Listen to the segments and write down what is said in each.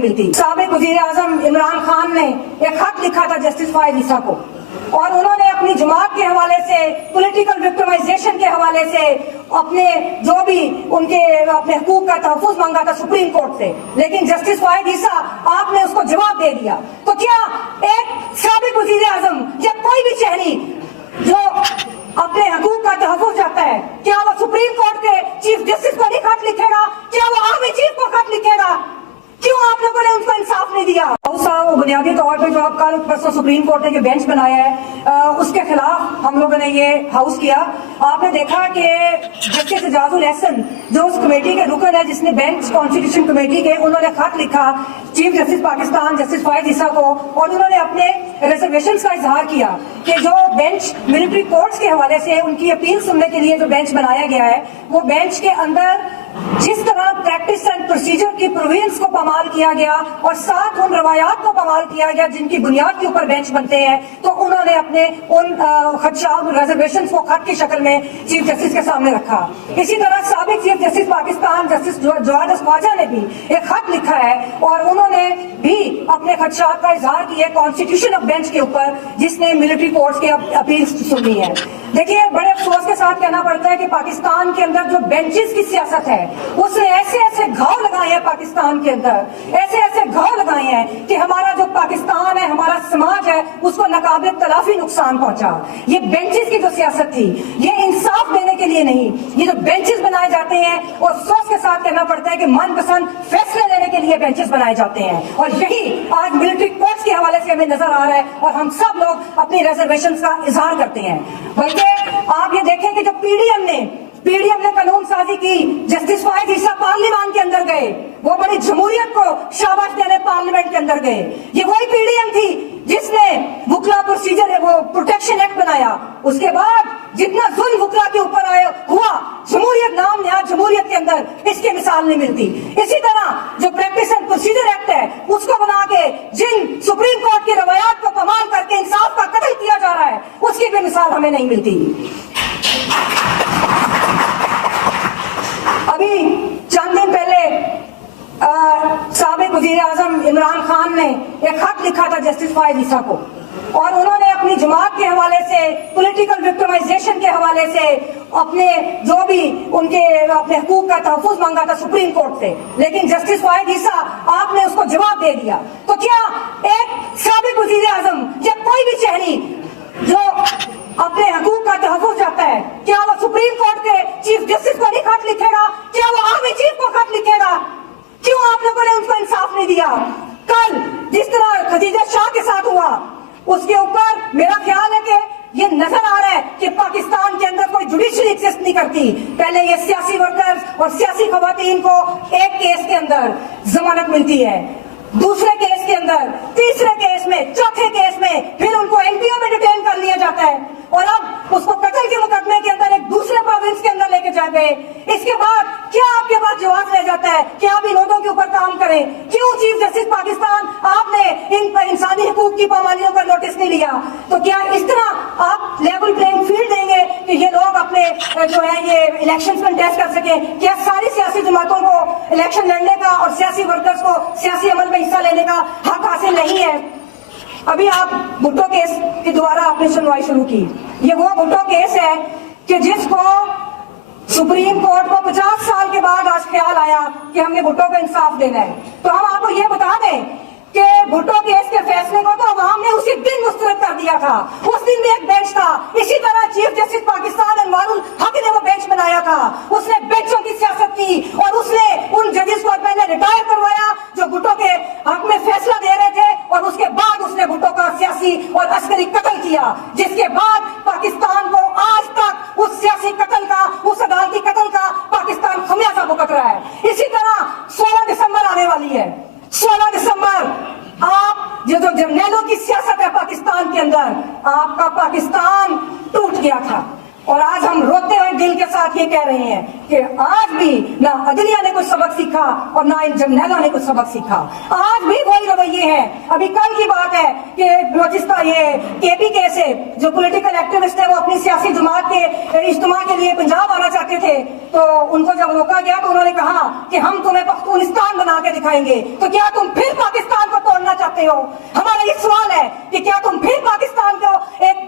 नहीं मिलती। साबिक वजीर आजम इमरान खान ने एक खत लिखा था जस्टिस फायद ईसा को, और उन्होंने अपनी जमात के हवाले से, पॉलिटिकल विक्टिमाइजेशन के हवाले से अपने जो भी उनके अपने हकूक का तहफ़्फ़ुज़ मांगा था सुप्रीम कोर्ट से, लेकिन जस्टिस फायद ईसा आपने उसको जवाब दे दिया। तो क्या एक साबिक वज़ीर आज़म या कोई भी शहरी जो अपने हकूक का तहफ़्फ़ुज़ चाहता है, क्या वो सुप्रीम कोर्ट के चीफ जस्टिस को नहीं खत लिखेगा? क्या वो आर्मी चीफ को खत लिखेगा? क्यों आप लोगों ने उनको इंसाफ नहीं दिया? वो बुनियादी तौर पे जो कल परसों सुप्रीम कोर्ट ने जो बेंच बनाया है उसके खिलाफ हम लोगों ने ये हाउस किया। आपने देखा कि जस्टिस एजाजुल एहसन जो उस कमेटी के रुकन है जिसने बेंच कॉन्स्टिट्यूशन कमेटी के, उन्होंने खत लिखा chief justice Pakistan justice Faez Isa को, और उन्होंने अपने रिजर्वेशन का इजहार किया कि जो बेंच मिलिट्री कोर्ट्स के हवाले से उनकी अपील सुनने के लिए जो बेंच बनाया गया है, वो बेंच के अंदर जिस तरह प्रैक्टिस एंड प्रोसीजर की प्रोविजंस को पामाल किया गया और साथ उन रवायात को पामाल किया गया जिनकी बुनियाद के ऊपर बेंच बनते हैं, तो उन्होंने अपने उन खदशात रिजर्वेशन को खत की शक्ल में चीफ जस्टिस के सामने रखा। इसी तरह साबिक chief justice Pakistan justice Jawad Khawaja ने भी एक खत लिखा है और उन्होंने भी अपने खदशात का इजहार किया कॉन्स्टिट्यूशन ऑफ बेंच के ऊपर जिसने मिलिट्री कोर्ट्स की अपील सुनी है। देखिए, बड़े अफसोस के साथ कहना पड़ता है कि पाकिस्तान के अंदर जो बेंचेस की सियासत है उसने ऐसे ऐसे घाव लगाए हैं पाकिस्तान के अंदर, ऐसे ऐसे घाव लगाए हैं कि हमारा जो पाकिस्तान है, हमारा समाज है, उसको नाकाबिल तलाफी नुकसान पहुंचा। ये बेंचेस की जो सियासत थी, ये इंसाफ देने के लिए नहीं, ये जो बेंचेस बनाए जाते हैं और अफसोस के साथ कहना पड़ता है कि मनपसंद फैसले लेने के लिए बेंचेस बनाए जाते हैं, और यही आज मिलिट्री कोर्ट्स के हवाले से हमें नजर आ रहा है और हम सब लोग अपनी रिजर्वेशन का इजहार करते हैं। बल्कि आप ये देखें कि जब पीडीएम ने कानून साजी की, जस्टिस फायद ईसा पार्लियामेंट के अंदर गए, वो बड़ी जमहूरियत को शाबाश देने पार्लियामेंट के अंदर गए। ये वही पीडीएम थी जिसने वुकला प्रोसीजर वो प्रोटेक्शन एक्ट बनाया। उसके बाद जितना जुल्म वुकला के ऊपर हुआ, जमहूरियत नाम नया जमहूरियत के अंदर इसकी मिसाल नहीं मिलती। इसी तरह जो प्रैक्टिस एंड प्रोसीजर एक्ट है उसको बना के जिन सुप्रीम कोर्ट की रवायात को कमाल करके इंसाफ का कत्ल किया जा रहा है, उसकी भी मिसाल हमें नहीं मिलती। अभी चंद दिन पहले साबिक वजीर आजम इमरान खान ने एक खत लिखा था जस्टिस फायद ईसा को, और उन्होंने अपनी जमात के हवाले से, पॉलिटिकल विक्टिमाइजेशन के हवाले से अपने जो भी उनके अपने हकूक का तहफ़्फ़ुज़ मांगा था सुप्रीम कोर्ट से, लेकिन जस्टिस फायद ईसा आपने उसको जवाब दे दिया। तो क्या एक साबिक वजीर आजम या कोई भी शहरी जो अपने हकूक का तहफ़्फ़ुज़ चाहता है, क्या वो सुप्रीम कोर्ट के चीफ जस्टिस को नहीं खत लिखेगा? क्या वो आर्मी चीफ को खत लिखेगा? क्यों आप लोगों ने उनको इंसाफ नहीं दिया? कल जिस तरह खदीजा शाह के साथ हुआ, उसके ऊपर मेरा ख्याल है कि ये नजर आ रहा है कि पाकिस्तान के अंदर कोई जुडिशरी एग्जिस्ट नहीं करती। पहले ये सियासी वर्कर्स और सियासी खवातीन को एक केस के अंदर जमानत मिलती है, दूसरे केस के अंदर, तीसरे केस में, चौथे केस में फिर उनको एनपीओ में डिटेन कर लिया जाता है, और अब उसको कत्ल के मुकदमे के अंदर एक दूसरे प्रोविंस के अंदर लेके जा गए। इसके बाद क्या आपके पास जवाब रह जाता है कि आप इन लोगों के ऊपर काम करें? क्यों चीफ जस्टिस पाकिस्तान आपने इन इंसानी हकूक की पामालियों का नोटिस नहीं लिया? तो क्या इस तरह आप लेवल प्लेइंग फील्ड देंगे कि ये लोग अपने जो है ये इलेक्शन कंटेस्ट कर सके? क्या सारी सियासी जमातों को इलेक्शन लड़ने का और सियासी वर्कर्स को सियासी अमल में हिस्सा लेने का हक हासिल नहीं है? अभी आप भुट्टो केस की दोबारा आपने सुनवाई शुरू की। ये वो भुट्टो केस है कि जिसको सुप्रीम कोर्ट को 50 साल के बाद आज ख्याल आया कि हमने भुट्टो को इंसाफ देना है। तो हम आपको ये बता दें कि भुट्टो केस के फैसले को तो अवाम ने उसी दिन मुस्तरद कर दिया था। उस दिन भी एक बेंच था, इसी तरह चीफ जस्टिस पाकिस्तान अनवारुल हक ने वो बेंच बनाया था। उसने बेंचों की सियासत की और उसने उन जजेस को पहले रिटायर करवाया जो भुट्टो के हक में फैसला दे रहे थे, और उसके बाद उसने भुट्टो का सियासी और अस्करी कत्ल किया, जिसके बाद पाकिस्तान को आज तक उस सियासी कत्ल का, उस अदालती कत्ल का पाकिस्तान खमियाजा भुगत रहा है। इसी तरह 16 दिसंबर आने वाली है। 16 दिसंबर आप ये जो जर्नैलों की सियासत है पाकिस्तान के अंदर, आपका पाकिस्तान टूट गया था, और आज हम रोते हुए दिल के साथ ये कह रहे हैं कि आज भी ना अदलिया ने कुछ सबक सीखा और ना इन जर्नैलों ने कुछ सबक सीखा। आज भी वही रवैये हैं। अभी कल की बात है कि बलोचिस्तान ये केपी के से जो पॉलिटिकल एक्टिविस्ट है वो अपनी सियासी जमात के इज्तिमा के लिए पंजाब आना चाहते थे, तो उनको जब रोका गया तो उन्होंने कहा कि हम तुम्हें पख्तूनिस्तान बना के दिखाएंगे। तो क्या तुम फिर पाकिस्तान को तोड़ना चाहते हो? हमारा ये सवाल है कि क्या तुम फिर पाकिस्तान को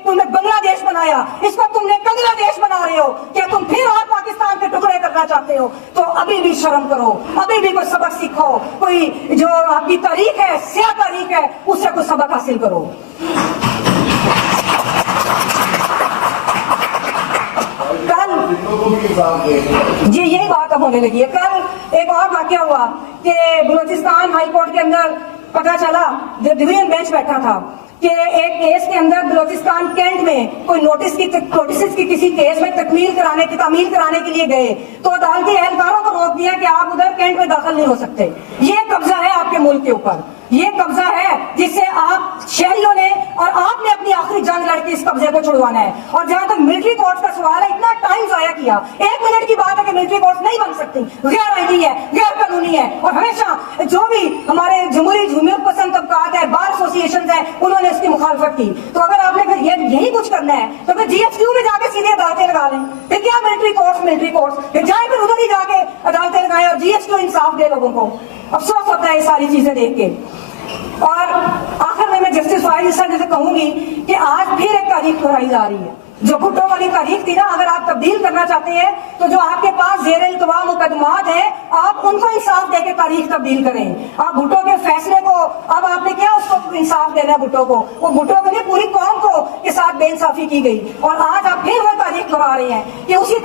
तुमने बांग्लादेश बनाया, इसको तुमने बांग्लादेश बना रहे हो, क्या तुम फिर और पाकिस्तान के टुकड़े करना चाहते हो? तो अभी भी शर्म करो, अभी भी कुछ सबक सीखो, कोई जो आपकी तारीख है, स्याह तारीख है, उससे कुछ सबक हासिल करो। कल जी यही बात अब होने लगी है। कल एक और वाकया हुआ कि बलूचिस्तान हाई कोर्ट के अंदर पता चला, जब डिवीजन बेंच बैठा था, कि एक केस के अंदर बलूचिस्तान कैंट में कोई नोटिस की किसी केस में तामील कराने के लिए गए, तो अदालती एहलकारों को रोक दिया कि आप उधर कैंट में दाखिल नहीं हो सकते। ये कब्जा है आपके मुल्क के ऊपर, ये कब्जा है जिससे आप शहरियों ने और आपने अपनी आखिरी जंग लड़के इस कब्जे को छुड़वाना है। और जहां तक मिलिट्री कोर्ट का सवाल है, इतना टाइम जाया किया, 1 मिनट की बात है कि मिलिट्री कोर्ट नहीं बन सकती, गैर आईनी है, गैर कानूनी है। और हमेशा जो भी हमारे जमहूरियत पसंद तबकात है, बार एसोसिएशन है, उन्होंने इसकी मुखालफत की। तो अगर आपने फिर यही कुछ करना है तो फिर GSQ में जाके सीधे अदालतें लगा लें, फिर क्या मिलिट्री कोर्ट्स फिर जाए, फिर उधर ही जाके अदालतें लगाएं और GSQ इंसाफ दे लोगों को। अफसोस होता है ये सारी चीजें देख के। और आखिर में मैं जस्टिस फाइज ईसा जैसे कहूंगी कि आज फिर एक तारीख दोहराई जा रही है। जो भुट्टो वाली तारीख थी ना, अगर आप तब्दील करना चाहते हैं तो जो आपके पास ज़ेर इल्तवा मुकदमात हैं, आप उनको इंसाफ दे के तारीख तब्दील करें। आप भुट्टो के फैसले को, अब आपने क्या उसको इंसाफ देना है भुट्टो को, वो भुट्टो को नहीं पूरी कौम को के साथ बेइंसाफी की गई। और आज आप फिर वह तारीख दोहरा रहे हैं कि उसी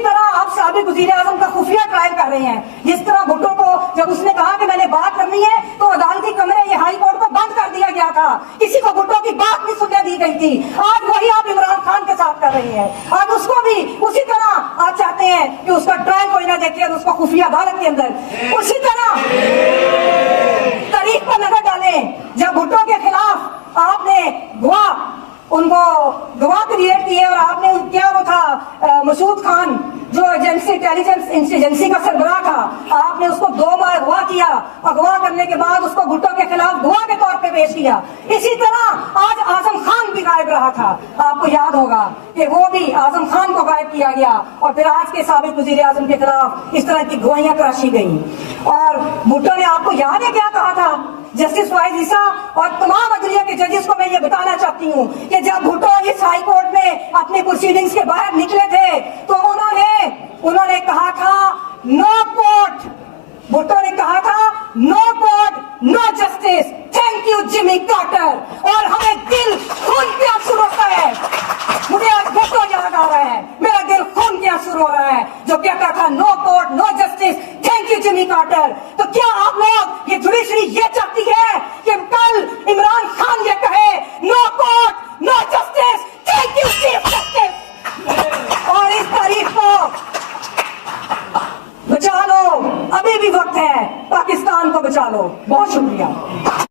तरह आप साबिक वज़ीर आज़म का खुफिया ट्रायल कर रहे हैं। जिस तरह भुट्टो को जब उसने कहा कि मैंने बात करनी है तो अदालती कमरे ये हाई कोर्ट को बंद कर दिया गया था, किसी को भुट्टो की बात नहीं सुनने दी गई थी। आज वही आप इमरान खान के साथ कर रहे हैं। आज उसको भी उसी तरह आप चाहते हैं कि उसका ट्रायल कोई ना देखे और उसको खुफिया अदालत के अंदर उसी तरह तारीख पर नजर डालें। जब भुट्टो के खिलाफ आपने उनको गवाह क्रिएट किए और आपने क्या वो था मसूद खान जो इंटेलिजेंस एजेंसी का सरबराह था, आपने उसको 2 माह अगवा किया। अगवा करने के बाद उसको भुट्टो के खिलाफ गवाह के तौर पे पेश किया। इसी तरह आज आजम खान भी गायब रहा था। आपको याद होगा कि वो भी आजम खान को गायब किया गया और फिर आज के साबिक वजीर आजम के खिलाफ इस तरह की गवाहियां तराशी गई। और भुट्टो ने, आपको याद है क्या कहा था? जस्टिस फाइज ईसा और तमाम अदलिया के जजेस को मैं ये बताना चाहती हूँ कि जब भुट्टो इस हाई कोर्ट में अपने प्रोसीडिंग्स के बाहर निकले थे तो उन्होंने कहा था नो कोर्ट, भुट्टो ने कहा था no court no justice, thank you Jimmy Carter. और हमें दिल खून के आंसू रोता है, मुझे आज भुट्टो याद आ रहा है, मेरा दिल खून के आंसू रो रहा है जो कहता था no court no justice, thank you Jimmy Carter. तो क्या आप लोग, ये जुडिशरी ये चाहती है कि कल इमरान खान ये कहे no court no justice, thank you chief justice? और इस तारीख को बचा लो, अभी भी वक्त है, पाकिस्तान को बचा लो। बहुत शुक्रिया।